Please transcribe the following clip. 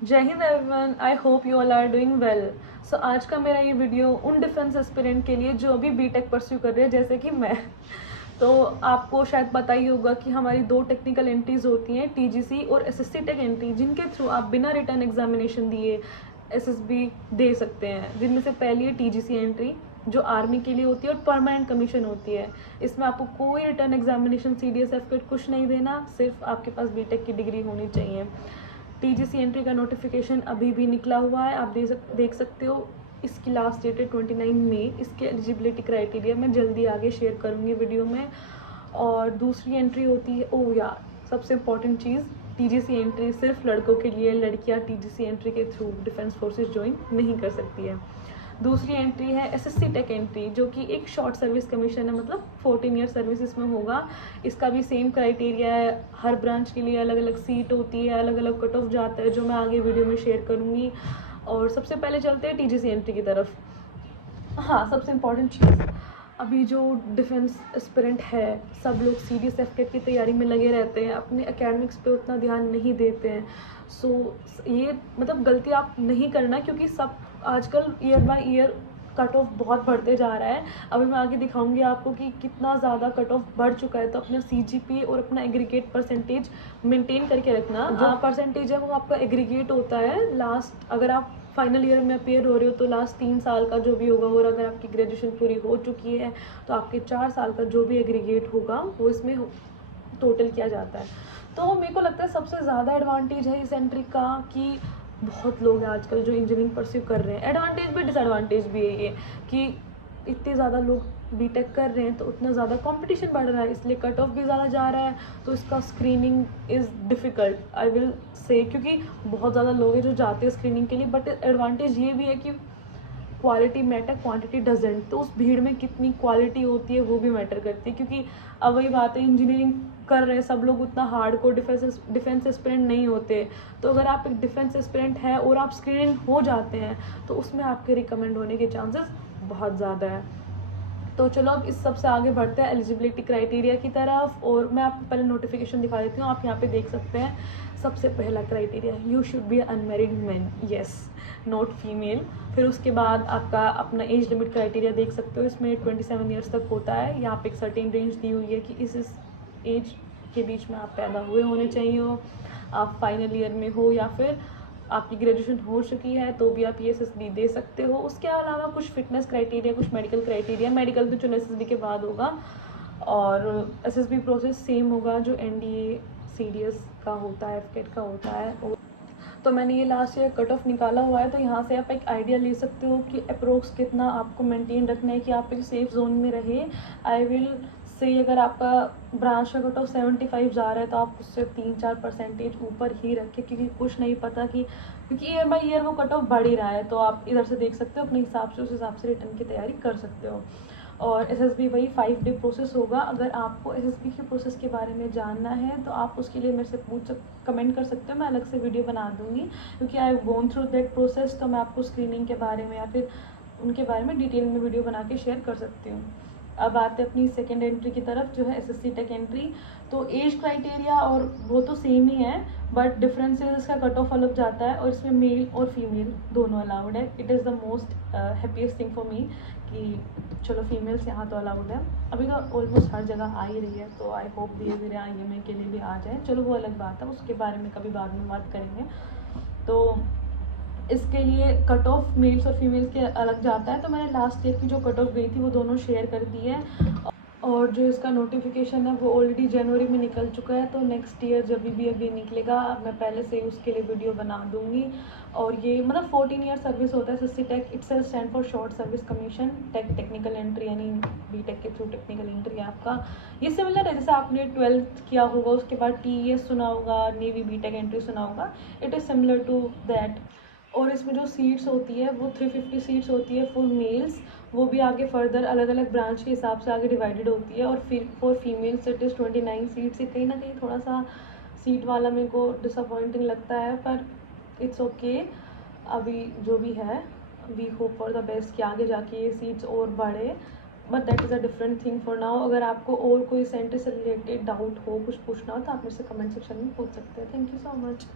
जय Hind everyone, I hope you all are doing well. So आज का मेरा ये वीडियो उन डिफेंस एस्पिरेंट के लिए जो अभी बीटेक परस्यू कर रहे हैं जैसे कि मैं। तो आपको शायद पता ही होगा कि हमारी दो टेक्निकल एंट्रीज होती हैं, टीजीसी और एसएससी टेक एंट्री, जिनके थ्रू आप बिना रिटर्न एग्जामिनेशन दिए एसएसबी दे सकते हैं। जिनमें से पहली है टीजीसी एंट्री, जो आर्मी के लिए होती है और परमानेंट कमीशन होती है। इसमें आपको कोई रिटर्न एग्जामिनेशन सीडीएस कुछ नहीं देना, सिर्फ आपके पास बीटेक की डिग्री होनी चाहिए। टीजीसी एंट्री का नोटिफिकेशन अभी भी निकला हुआ है, आप देख सकते हो। इसकी लास्ट डेट है 29 मई। इसके एलिजिबिलिटी क्राइटेरिया मैं जल्दी आगे शेयर करूँगी वीडियो में। और दूसरी एंट्री होती है, ओह यार सबसे इम्पॉर्टेंट चीज़, टीजीसी एंट्री सिर्फ लड़कों के लिए। लड़कियां टीजीसी एंट्री के थ्रू डिफेंस फोर्सेस ज्वाइन नहीं कर सकती है। दूसरी एंट्री है एसएससी टेक एंट्री, जो कि एक शॉर्ट सर्विस कमीशन है, मतलब 14 ईयर सर्विस इसमें होगा। इसका भी सेम क्राइटेरिया है, हर ब्रांच के लिए अलग अलग सीट होती है, अलग अलग कट ऑफ जाता है, जो मैं आगे वीडियो में शेयर करूँगी। और सबसे पहले चलते हैं टीजीसी एंट्री की तरफ। हाँ, सबसे इम्पॉर्टेंट चीज़, अभी जो डिफेंस एस्पिरेंट है सब लोग सीडीएस एफकेट की तैयारी में लगे रहते हैं, अपने एकेडमिक्स पे उतना ध्यान नहीं देते हैं। सो ये मतलब गलती आप नहीं करना, क्योंकि सब आजकल year by year cut off बहुत बढ़ते जा रहा है। अभी मैं आगे दिखाऊंगी आपको कि कितना ज़्यादा कट ऑफ बढ़ चुका है। तो अपना सीजीपी और अपना एग्रीगेट परसेंटेज मेंटेन करके रखना। जो परसेंटेज है वो आपका एग्रीगेट होता है लास्ट, अगर आप फाइनल ईयर में अपेयर हो रहे हो तो लास्ट 3 साल का जो भी होगा, और अगर आपकी ग्रेजुएशन पूरी हो चुकी है तो आपके 4 साल का जो भी एग्रीगेट होगा वो इसमें टोटल किया जाता है। तो मेरे को लगता है सबसे ज़्यादा एडवांटेज है इस एंट्री का कि बहुत लोग हैं आजकल जो इंजीनियरिंग परस्यू कर रहे हैं। एडवांटेज भी डिसएडवांटेज भी है ये कि इतने ज़्यादा लोग बीटेक कर रहे हैं तो उतना ज़्यादा कंपटीशन बढ़ रहा है, इसलिए कट ऑफ भी ज़्यादा जा रहा है। तो इसका screening is difficult I will say, क्योंकि बहुत ज़्यादा लोग हैं जो जाते हैं स्क्रीनिंग के लिए। बट एडवांटेज ये भी है कि क्वालिटी मैटर, क्वांटिटी डजेंट। तो उस भीड़ में कितनी क्वालिटी होती है वो भी मैटर करती है, क्योंकि अब वही बात है, इंजीनियरिंग कर रहे हैं सब लोग, उतना हार्ड को डिफेंस एस्पिरेंट नहीं होते। तो अगर आप एक डिफेंस एस्पिरेंट है और आप स्क्रीनिंग हो जाते हैं तो उसमें आपके रिकमेंड होने के चांसेस बहुत ज़्यादा है। तो चलो अब इस सबसे आगे बढ़ते हैं एलिजिबिलिटी क्राइटेरिया की तरफ, और मैं आपको पहले नोटिफिकेशन दिखा देती हूँ। आप यहाँ पे देख सकते हैं, सबसे पहला criteria, you should be unmarried man, yes, not female. फिर उसके बाद आपका अपना एज लिमिट क्राइटेरिया देख सकते हो, इसमें 27 ईयर्स तक होता है। यहाँ पे एक सर्टेन रेंज दी हुई है कि इस एज के बीच में आप पैदा हुए होने चाहिए हो, आप फाइनल ईयर में हो, या फिर आपकी ग्रेजुएशन हो चुकी है तो भी आप ये एसएसबी दे सकते हो। उसके अलावा कुछ फिटनेस क्राइटेरिया, कुछ मेडिकल क्राइटेरिया, मेडिकल तो चलो एसएसबी के बाद होगा। और एसएसबी प्रोसेस सेम होगा जो एनडीए सीडीएस का होता है, एफकेट का होता है। तो मैंने ये लास्ट ईयर कट ऑफ निकाला हुआ है, तो यहाँ से आप एक आइडिया ले सकते हो कि अप्रोक्स कितना आपको मेंटेन रखना है कि आप एक सेफ जोन में रहे। आई विल से, अगर आपका ब्रांच का कट ऑफ 75 जा रहा है तो आप उससे 3-4% ऊपर ही रखें, क्योंकि कुछ नहीं पता कि, क्योंकि ईयर बाई ईयर वो कट ऑफ बढ़ ही रहा है। तो आप इधर से देख सकते हो अपने हिसाब से, उस हिसाब से रिटर्न की तैयारी कर सकते हो। और एसएसबी वही 5 डे प्रोसेस होगा। अगर आपको एसएसबी के प्रोसेस के बारे में जानना है तो आप उसके लिए मेरे से कमेंट कर सकते हो, मैं अलग से वीडियो बना दूँगी, क्योंकि I have gone through that process. तो मैं आपको स्क्रीनिंग के बारे में या फिर उनके बारे में डिटेल में वीडियो बना के शेयर कर सकती हूँ। अब आते हैं अपनी सेकेंड एंट्री की तरफ, जो है एसएससी टेक एंट्री। तो एज क्राइटेरिया और वो तो सेम ही है, बट डिफरेंसेस, इसका कट ऑफ अलग जाता है, और इसमें मेल और फीमेल दोनों अलाउड है। It is the most happiest thing for me कि चलो फीमेल्स यहाँ तो अलाउड है। अभी तो ऑलमोस्ट हर जगह आ ही रही है, तो आई होप धीरे धीरे आईएमए के लिए भी आ जाए। चलो वो अलग बात है, उसके बारे में कभी बाद में बात करेंगे। तो इसके लिए कट ऑफ मेल्स और फीमेल्स के अलग जाता है। तो मैंने लास्ट ईयर की जो कट ऑफ गई थी वो दोनों शेयर कर दी है, और जो इसका नोटिफिकेशन है वो ऑलरेडी जनवरी में निकल चुका है। तो नेक्स्ट ईयर जब भी अभी निकलेगा मैं पहले से ही उसके लिए वीडियो बना दूंगी। और ये मतलब 14 ईयर सर्विस होता है SSC tech, itself stand for short service commission. Technical entry यानी बीटेक के थ्रू टेक्निकल एंट्री है आपका। ये सिमिलर है जैसे आपने 12th किया होगा, उसके बाद टीईएस सुना होगा, नेवी बीटेक एंट्री सुना होगा, it is similar to that. और इसमें जो सीट्स होती है वो 350 सीट्स होती है फॉर मेल्स, वो भी आगे फर्दर अलग अलग ब्रांच के हिसाब से आगे डिवाइडेड होती है। और फिर for females it is 29 seats. ये कहीं ना कहीं थोड़ा सा सीट वाला मेरे को डिसअपॉइंटिंग लगता है, पर इट्स ओके। अभी जो भी है, we hope for the best कि आगे जाके ये सीट्स और बढ़े, but that is a different thing for now. अगर आपको और कोई सेंटर से रिलेटेड डाउट हो, कुछ पूछना हो, तो आप मुझसे कमेंट सेक्शन में पूछ सकते हैं। Thank you so much.